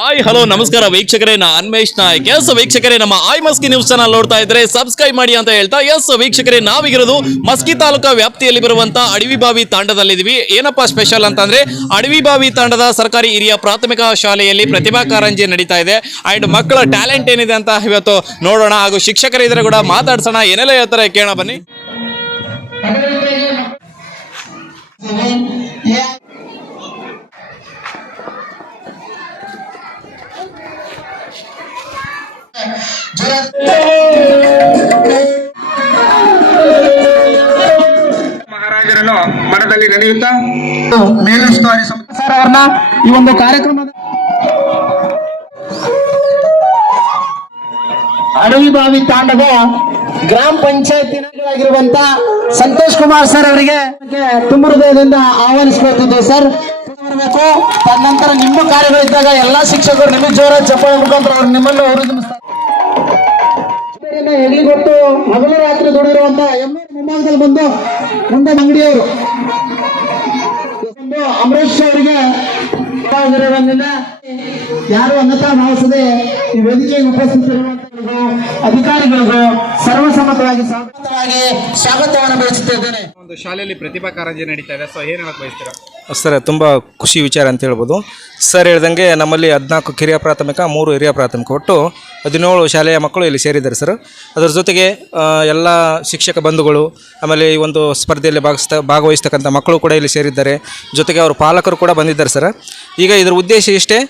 Hi hello ನಮಸ್ಕಾರ ವೀಕ್ಷಕರೇ, ನಾ ಅನ್ಮೇಶ್ ನಾಯಕ್. ಎಸ್ ವೀಕ್ಷಕರೇ, ನಮ್ಮ ಐ ಮಸ್ಕಿ ನ್ಯೂಸ್ ಚಾನಲ್ ನೋಡ್ತಾ ಇದ್ರೆ ಸಬ್ಸ್ಕ್ರೈಬ್ ಮಾಡಿ ಅಂತ ಹೇಳ್ತಾ ಎಸ್ ವೀಕ್ಷಕರೇ, ನಾವಿಗಿರೋದು ಮಸ್ಕಿ ತಾಲೂಕಾ ವ್ಯಾಪ್ತಿಯಲ್ಲಿ ಬರುವಂತ ಅಡವಿಬಾವಿ ತಾಂಡದಲ್ಲಿದ್ದೀವಿ ಏನಪ್ಪಾ ಸ್ಪೆಷಲ್ ಅಂತಂದ್ರೆ ಅಡವಿಬಾವಿ ತಾಂಡದ ಸರ್ಕಾರಿ ಹಿರಿಯ ಪ್ರಾಥಮಿಕ ಶಾಲೆಯಲ್ಲಿ ಪ್ರತಿಭಾ ಕಾರಂಜಿ ನಡೀತಾ ಇದೆ. ಅಂಡ್ ಮಕ್ಕಳ ಟ್ಯಾಲೆಂಟ್ ಏನಿದೆ ಅಂತ ಇವತ್ತು ನೋಡೋಣ. ಹಾಗೂ ಶಿಕ್ಷಕರಿದ್ರೆ ಕೂಡ ಮಾತಾಡ್ಸೋಣ. ಏನೆಲ್ಲ ಹೇಳ್ತಾರೆ ಕೇಳೋಣ ಬನ್ನಿ. ಮಹಾರಾಜರನ್ನು ಮನದಲ್ಲಿ ನೆನೆಯುತ್ತಾ? ಮೇಲುಸ್ತುವಾರಿ ಸರ್ ಅವ್ರನ್ನ ಈ ಒಂದು ಕಾರ್ಯಕ್ರಮದ ಅಡವಿ ಬಾವಿ ತಾಂಡವ ಗ್ರಾಮ ಪಂಚಾಯತಿನಾಗಿರುವಂತ ಸಂತೋಷ್ ಕುಮಾರ್ ಸರ್ ಅವರಿಗೆ ತುಂಬ ಹೃದಯದಿಂದ ಆಹ್ವಾನಿಸ್ಕೊಳ್ತಿದ್ದೇವೆ ಸರ್. ತದನಂತರ ನಿಮ್ಮ ಕಾರ್ಯಗಳಿದ್ದಾಗ ಎಲ್ಲಾ ಶಿಕ್ಷಕರು ನಿಮಗೆ ಜೋರ ಚಪ್ಪಾಳೆ ಮುಖಾಂತರ ಅವ್ರು ನಿಮ್ಮನ್ನು ಹೆಗ್ಲಿ ಕೊಟ್ಟು ಹಗಲು ರಾತ್ರಿ ದುಡಿರುವಂತ ಎಮ್ಮೆ ಮುಂಭಾಗದಲ್ಲಿ ಬಂದು ಮುಂದೆ ಅಂಗಡಿಯವರು. ಅಮರೇಶ್ ಅವರಿಗೆ ಯಾರು ಅನ್ನತಾ ಭಾವಿಸದೆ ಈ ವೇದಿಕೆಗೆ ಉಪಸ್ಥಿತರಿರುವಂತರಿಗೂ ಅಧಿಕಾರಿಗಳಿಗೂ ಸರ್ವಸಮ್ಮತವಾಗಿ ಸ್ವಾಗತವಾಗಿ ಸ್ವಾಗತವನ್ನು ಬಯಸುತ್ತಿದ್ದೇನೆ. ಒಂದು ಶಾಲೆಯಲ್ಲಿ ಪ್ರತಿಭಾ ಕಾರಂಜಿ ನಡೀತಾ ಇದೆ. ಸೊ ಏನ್ ಹೇಳಕ್ ಬಯಸ್ತೀರಾ? ಸರ್, ತುಂಬ ಖುಷಿ ವಿಚಾರ ಅಂತ ಹೇಳ್ಬೋದು. ಸರ್ ಹೇಳ್ದಂಗೆ ನಮ್ಮಲ್ಲಿ ಹದಿನಾಲ್ಕು ಕಿರಿಯ ಪ್ರಾಥಮಿಕ, ಮೂರು ಹಿರಿಯ ಪ್ರಾಥಮಿಕ. ಒಟ್ಟು ಹದಿನೇಳು ಶಾಲೆಯ ಮಕ್ಕಳು ಇಲ್ಲಿ ಸೇರಿದ್ದಾರೆ ಸರ್. ಅದರ ಜೊತೆಗೆ ಎಲ್ಲ ಶಿಕ್ಷಕ ಬಂಧುಗಳು, ಆಮೇಲೆ ಈ ಒಂದು ಸ್ಪರ್ಧೆಯಲ್ಲಿ ಭಾಗಿಸ್ತಾ, ಭಾಗವಹಿಸ್ತಕ್ಕಂಥ ಮಕ್ಕಳು ಕೂಡ ಇಲ್ಲಿ ಸೇರಿದ್ದಾರೆ. ಜೊತೆಗೆ ಅವರು ಪಾಲಕರು ಕೂಡ ಬಂದಿದ್ದಾರೆ ಸರ್. ಈಗ ಇದರ ಉದ್ದೇಶ ಇಷ್ಟೇ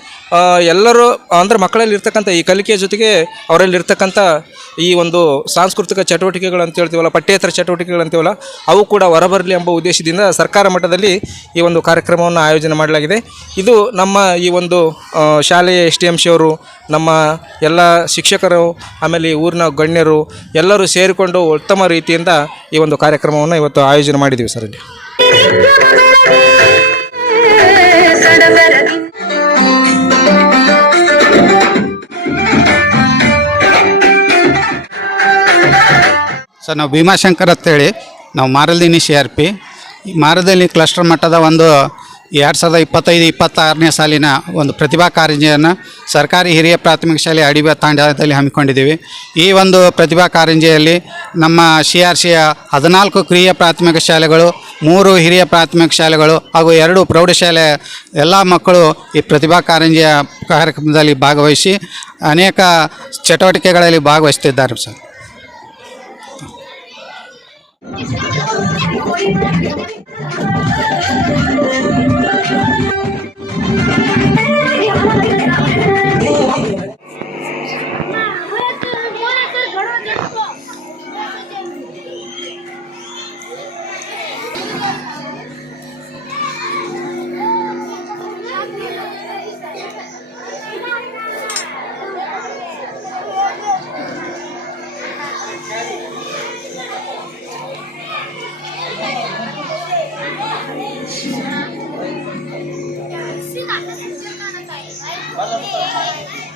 ಎಲ್ಲರೂ ಅಂದರೆ ಮಕ್ಕಳಲ್ಲಿ ಇರ್ತಕ್ಕಂಥ ಈ ಕಲಿಕೆಯ ಜೊತೆಗೆ ಅವರಲ್ಲಿ ಇರ್ತಕ್ಕಂಥ ಈ ಒಂದು ಸಾಂಸ್ಕೃತಿಕ ಚಟುವಟಿಕೆಗಳು ಅಂತ ಹೇಳ್ತೀವಲ್ಲ ಪಠ್ಯೇತರ ಚಟುವಟಿಕೆಗಳು ಅಂತೀವಲ್ಲ, ಅವು ಕೂಡ ಹೊರಬರಲಿ ಎಂಬ ಉದ್ದೇಶದಿಂದ ಸರ್ಕಾರ ಮಟ್ಟದಲ್ಲಿ ಈ ಒಂದು ಕಾರ್ಯಕ್ರಮವನ್ನು ಆಯೋಜನೆ ಮಾಡಲಾಗಿದೆ. ಇದು ನಮ್ಮ ಈ ಒಂದು ಶಾಲೆಯ ಎಸ್ ಟಿ ಎಂ ಸಿ ಅವರು, ನಮ್ಮ ಎಲ್ಲ ಶಿಕ್ಷಕರು, ಆಮೇಲೆ ಊರಿನ ಗಣ್ಯರು ಎಲ್ಲರೂ ಸೇರಿಕೊಂಡು ಉತ್ತಮ ರೀತಿಯಿಂದ ಈ ಒಂದು ಕಾರ್ಯಕ್ರಮವನ್ನು ಇವತ್ತು ಆಯೋಜನೆ ಮಾಡಿದ್ದೀವಿ ಸರ್ ಇಲ್ಲಿ. ಸರ್, ನಾವು ಭೀಮಾಶಂಕರ್ ಅಂತೇಳಿ ನಾವು ಮಾರಲ್ದಿನಿ ಸಿ ಆರ್ ಪಿ. ಮಾರದಲ್ಲಿ ಕ್ಲಸ್ಟರ್ ಮಟ್ಟದ ಒಂದು ಎರಡು ಸಾವಿರದ ಇಪ್ಪತ್ತೈದು, ಇಪ್ಪತ್ತಾರನೇ ಸಾಲಿನ ಒಂದು ಪ್ರತಿಭಾ ಕಾರಂಜಿಯನ್ನು ಸರ್ಕಾರಿ ಹಿರಿಯ ಪ್ರಾಥಮಿಕ ಶಾಲೆ ಅಡಿಬ ತಾಂಡದಲ್ಲಿ ಹಮ್ಮಿಕೊಂಡಿದ್ದೀವಿ. ಈ ಒಂದು ಪ್ರತಿಭಾ ಕಾರಂಜಿಯಲ್ಲಿ ನಮ್ಮ ಸಿ ಆರ್ ಸಿಯ ಹದಿನಾಲ್ಕು ಕ್ರಿಯ ಪ್ರಾಥಮಿಕ ಶಾಲೆಗಳು, ಮೂರು ಹಿರಿಯ ಪ್ರಾಥಮಿಕ ಶಾಲೆಗಳು ಹಾಗೂ ಎರಡು ಪ್ರೌಢಶಾಲೆ ಎಲ್ಲ ಮಕ್ಕಳು ಈ ಪ್ರತಿಭಾ ಕಾರಂಜಿಯ ಕಾರ್ಯಕ್ರಮದಲ್ಲಿ ಭಾಗವಹಿಸಿ ಅನೇಕ ಚಟುವಟಿಕೆಗಳಲ್ಲಿ ಭಾಗವಹಿಸ್ತಿದ್ದಾರೆ ಸರ್. Thank you. 来来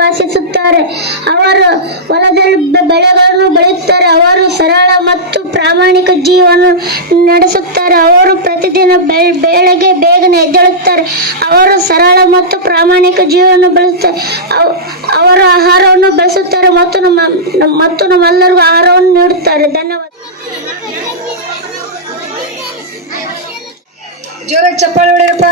ವಾಸಿಸುತ್ತಾರೆ. ಅವರು ಹೊಲದಲ್ಲಿ ಬೆಳೆಗಳನ್ನು ಬೆಳೆಯುತ್ತಾರೆ. ಅವರು ಸರಳ ಮತ್ತು ಪ್ರಾಮಾಣಿಕ ಜೀವನ ನಡೆಸುತ್ತಾರೆ. ಅವರು ಪ್ರತಿದಿನ ಬೆಳ್ ಬೆಳಗ್ಗೆ ಬೇಗನೆ ಎದ್ದೇಳುತ್ತಾರೆ ಅವರು ಸರಳ ಮತ್ತು ಪ್ರಾಮಾಣಿಕ ಜೀವನ ಬೆಳೆಸುತ್ತಾರೆ. ಅವರ ಆಹಾರವನ್ನು ಬೆಳೆಸುತ್ತಾರೆ ಮತ್ತು ನಮ್ಮ ಮತ್ತು ನಮ್ಮೆಲ್ಲರಿಗೂ ಆಹಾರವನ್ನು ನೀಡುತ್ತಾರೆ. ಧನ್ಯವಾದ. ಜೋರ ಚಪ್ಪಾಳೆ ಹೊಡೆಯಪ್ಪ.